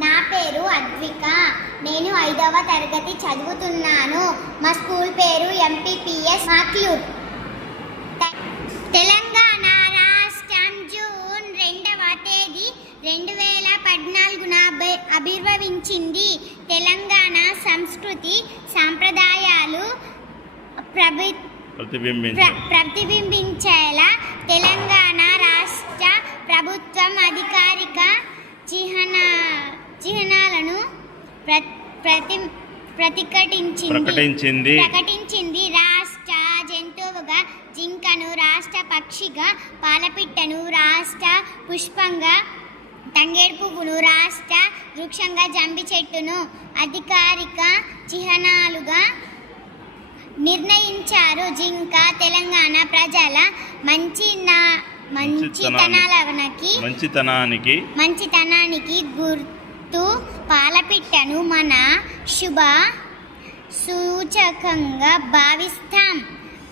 నా పేరు అద్విక. నేను 5వ తరగతి చదువుతున్నాను. మా స్కూల్ పేరు ఎంపీపీఎస్ మాక్యూర్. తెలంగాణ రాష్ట్రం జూన్ 2వ తేదీ 2014న ఆవిర్భవించింది. తెలంగాణ సంస్కృతి సాంప్రదాయాలు ప్రతిబింబించేలా తెలంగాణ రాష్ట్ర ప్రభుత్వం అధికారిక చిహ్నాలను ప్రకటించింది. రాష్ట్ర జంతువుగా జింకను, రాష్ట్ర పక్షిగా పాలపిట్టను, రాష్ట్ర పుష్పంగా తంగేడు పువ్వును, రాష్ట్ర వృక్షంగా జంబి చెట్టును అధికారిక చిహ్నాలుగా నిర్ణయించారు. జింక తెలంగాణ ప్రజల మంచితనానికి గుర్తు. పాలపిట్టను మన శుభ సూచకంగా భావిస్తాం.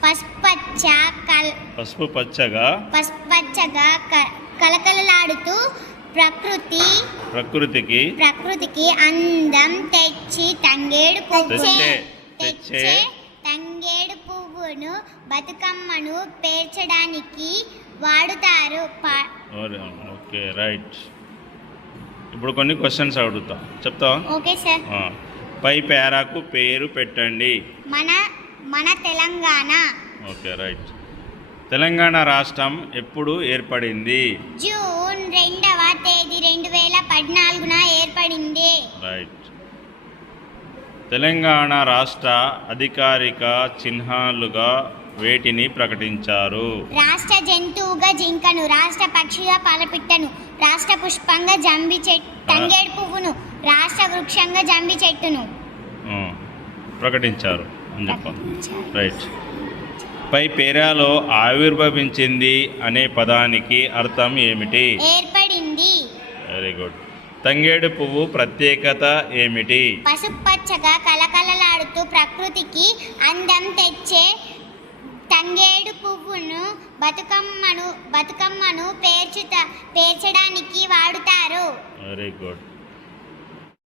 పసుపు పచ్చగా కలకలలాడుతూ ప్రకృతికి అందం తెచ్చి తంగేడు పువ్వును బతుకమ్మను పేర్చడానికి వాడుతారు. Okay, right. ఇప్పుడు కొన్ని క్వశ్చన్స్ అడుగుతా, చెప్తావా? Okay sir. పై పేరాకు పేరు పెట్టండి. మన తెలంగాణ. Okay, right. తెలంగాణ రాష్ట్రం ఎప్పుడు ఏర్పడింది? జూన్ 2వ తేదీ 2014న ఏర్పడింది. రైట్. తెలంగాణ రాష్ట్ర అధికారిక చిహ్నాలుగా వేటిని ప్రకటించారు? రాష్ట్ర జంతువుగా జింకను, రాష్ట్ర పక్షిగా పాలపిట్టను, రాష్ట్ర పుష్పంగా తంగేడు పువ్వును, రాష్ట్ర వృక్షంగా జంబి చెట్టును ప్రకటించారు అని చెప్పాలి. రైట్. పై పేరాలో ఆవిర్భవించింది అనే పదానికి అర్థం ఏమిటి? ఏర్పడింది. Very good. తంగేడు పువ్వు ప్రత్యేకత ఏమిటి? పసుపచ్చగా కలకలలాడుతూ ప్రకృతికి అందం తెచ్చే తంగేడు పువ్వును బతుకమ్మను పేర్చడానికి వాడుతారు. Very good.